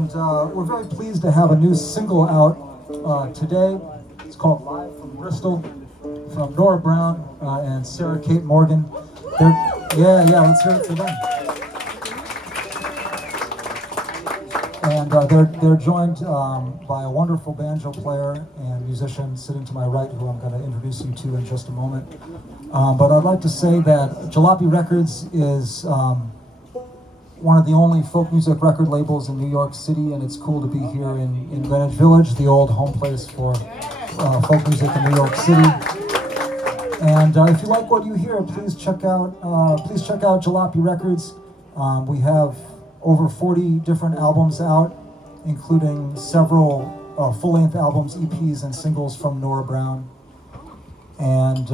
and we're very pleased to have a new single out today. It's called Live from Bristol, from Nora Brown and Sarah Kate Morgan. Let's hear it for them. And they're joined by a wonderful banjo player and musician sitting to my right, who I'm going to introduce you to in just a moment. But I'd like to say that Jalopy Records is one of the only folk music record labels in New York City, and it's cool to be here in Greenwich Village, the old home place for folk music in New York City. And if you like what you hear, please check out Jalopy Records. We have over 40 different albums out, including several full-length albums, EPs, and singles from Nora Brown. And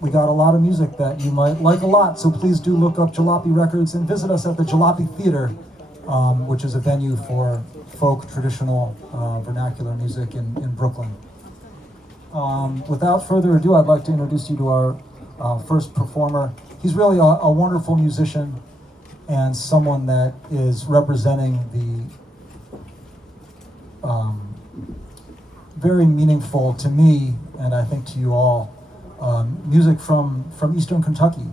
we got a lot of music that you might like a lot, so please do look up Jalopy Records and visit us at the Jalopy Theater, which is a venue for folk, traditional, vernacular music in Brooklyn. Without further ado, I'd like to introduce you to our first performer. He's really a wonderful musician and someone that is representing the very meaningful to me, and I think to you all, music from Eastern Kentucky.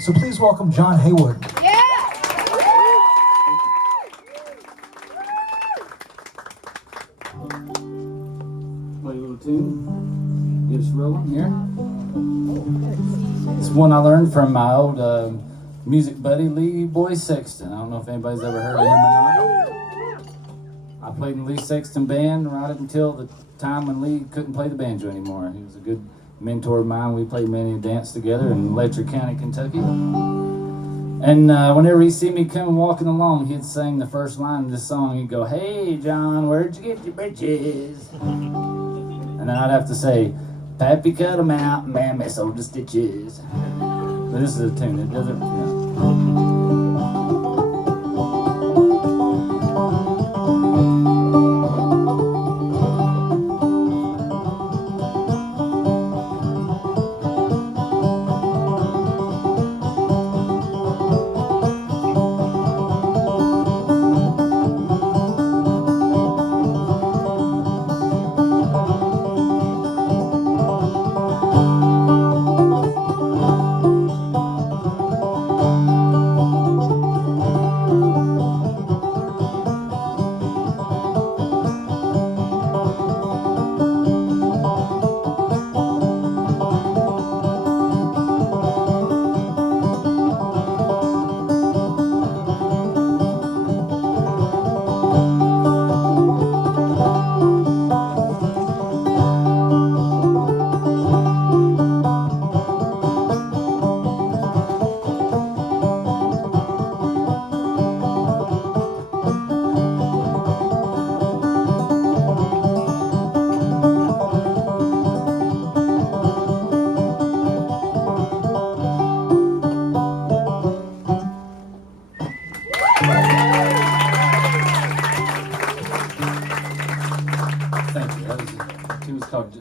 So please welcome John Haywood. Yeah! Play a little tune. Get us rolling here. It's one I learned from my old music buddy Lee Boy Sexton. I don't know if anybody's ever heard of him or not. I played in Lee Sexton band right up until the time when Lee couldn't play the banjo anymore. He was a good mentor of mine. We played many a dance together in Letcher County, Kentucky. And whenever he'd see me coming walking along, he'd sing the first line of this song. He'd go, "Hey John, where'd you get your britches?" And then I'd have to say, "Pappy cut 'em out, and Mammy sewed the stitches." But this is a tune. It doesn't,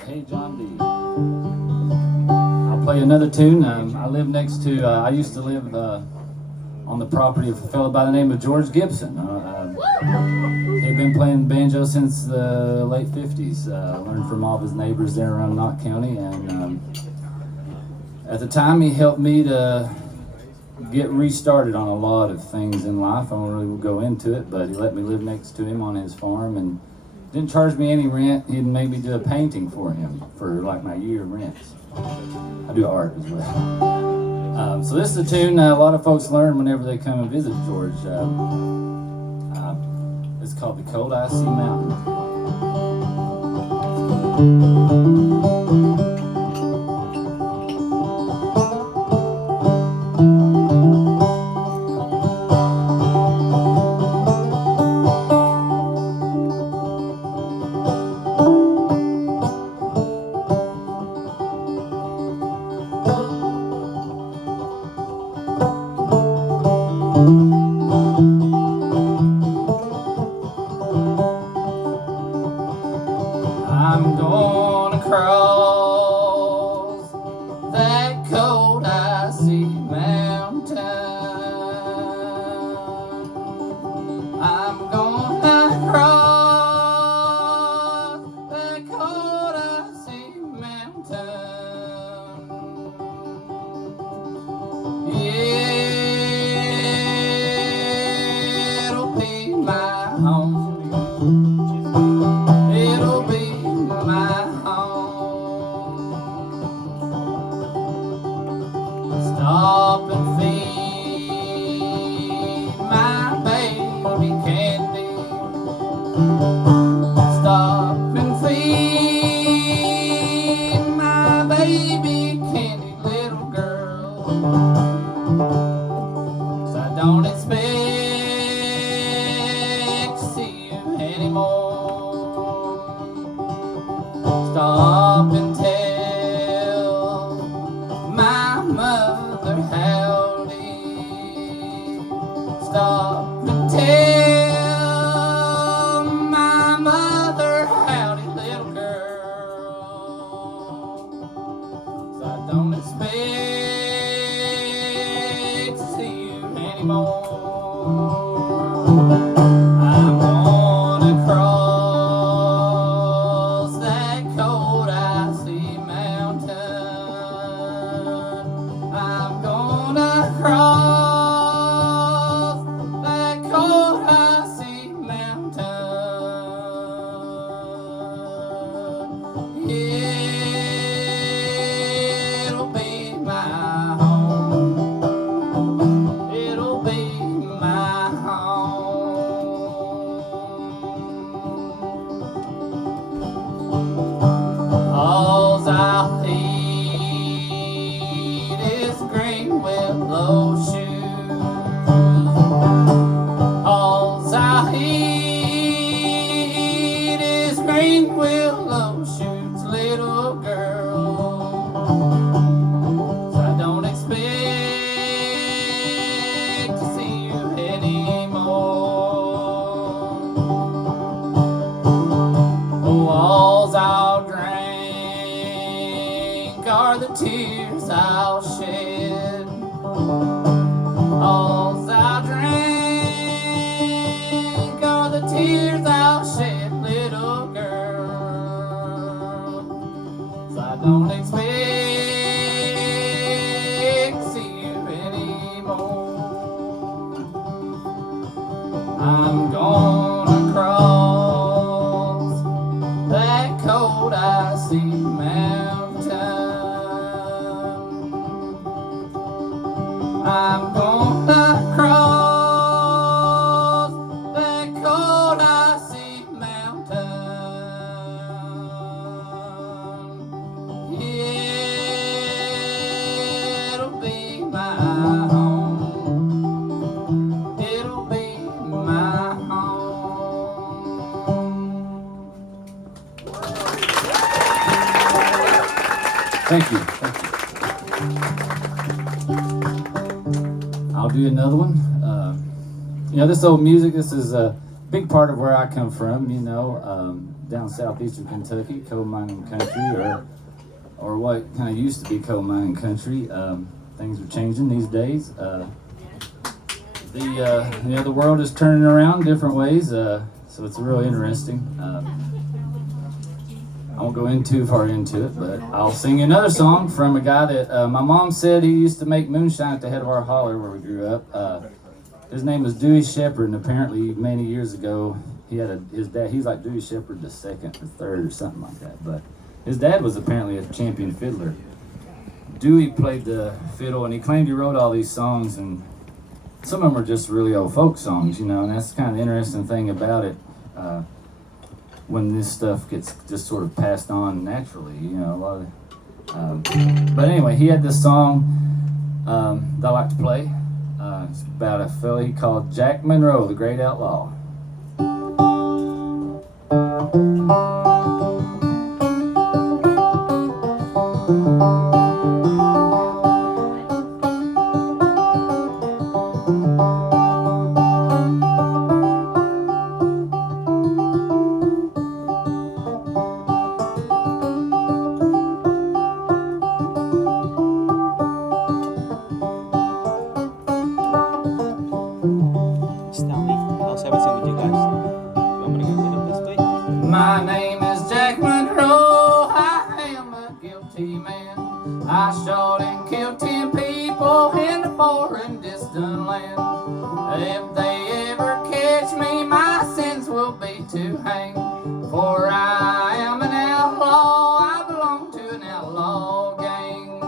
Hey John D. I'll play another tune. I live next to, I used to live on the property of a fellow by the name of George Gibson. He'd been playing banjo since the late 50s. Learned from all of his neighbors there around Knott County. And at the time he helped me to get restarted on a lot of things in life. I don't really go into it, but he let me live next to him on his farm and didn't charge me any rent. He'd make me do a painting for him for like my year rents. I do art as well. So this is a tune a lot of folks learn whenever they come and visit George. It's called The Cold Icy Mountain. I'm gonna home. It'll be my home. Stop and feed my baby candy. Stop and feed my baby candy, little girl. 'Cause I don't expect to see you anymore. Stop and tell my mother howdy. Stop and tell my mother howdy, little girl. 'Cause I don't expect to see you anymore. I'm gonna cross that cold icy mountain. I'm gonna cross that cold icy mountain. It'll be my home. It'll be my home. All's I'll eat is green willow shoes. All's I'll eat is green willow shoots, little girl. 'Cause I don't expect to see you anymore. Oh, all's I'll drink are the tears I'll shed. All's I'll drink are the tears I'll shed, little girl. 'Cause I don't expect to see you anymore. I'm gonna cross that cold icy mountain. I'm gonna cross that cold icy mountain. It'll be my home. It'll be my home. Thank you. I'll do another one. This old music, this is a big part of where I come from, down southeastern Kentucky, coal mining country, or what kind of used to be coal mining country. Things are changing these days. The world is turning around different ways, so it's real interesting. I won't go in too far into it, but I'll sing another song from a guy that my mom said he used to make moonshine at the head of our holler where we grew up. His name was Dewey Shepherd, and apparently many years ago he had his dad. He's like Dewey Shepherd the second or third or something like that. But his dad was apparently a champion fiddler. Dewey played the fiddle, and he claimed he wrote all these songs, and some of them are just really old folk songs, and that's kind of the interesting thing about it. When this stuff gets just sort of passed on naturally, a lot of. But anyway, he had this song that I like to play. It's about a fella he called Jack Monroe, the Great Outlaw. My name is Jack Monroe, I am a guilty man. I shot and killed 10 people in a foreign distant land. If they ever catch me, my sins to hang. For I am an outlaw, I belong to an outlaw gang.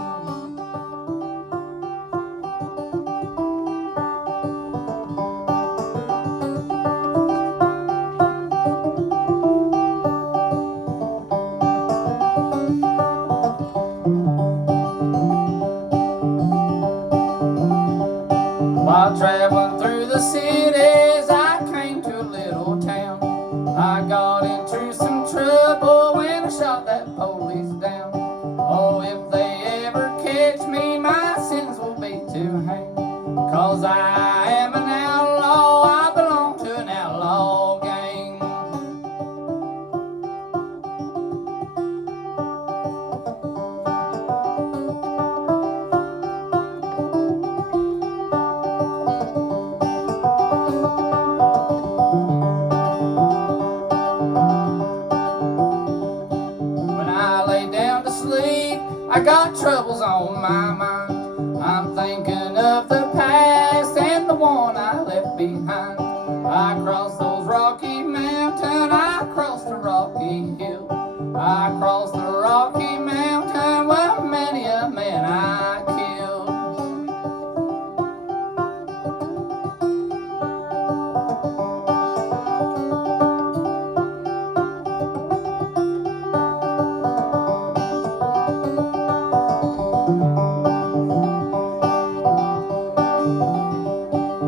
While traveling through the cities, I came to a little town. I got into some trouble when I shot that police down. Oh, if they ever catch me, my sins will be to hang. 'Cause I am an outlaw, I belong to an outlaw gang. I got troubles on my mind. I'm thinking of the past and the one I left behind. I crossed those Rocky Mountains, I crossed the Rocky Hill. I crossed the Rocky Mountain where many a man I killed.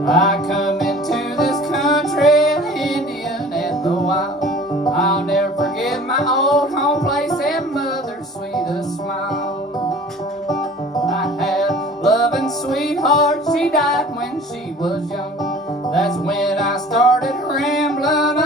I come into this country, the Indian and the wild. I'll never forget my old home place and mother's sweetest smile. I had a loving sweetheart, she died when she was young. That's when I started rambling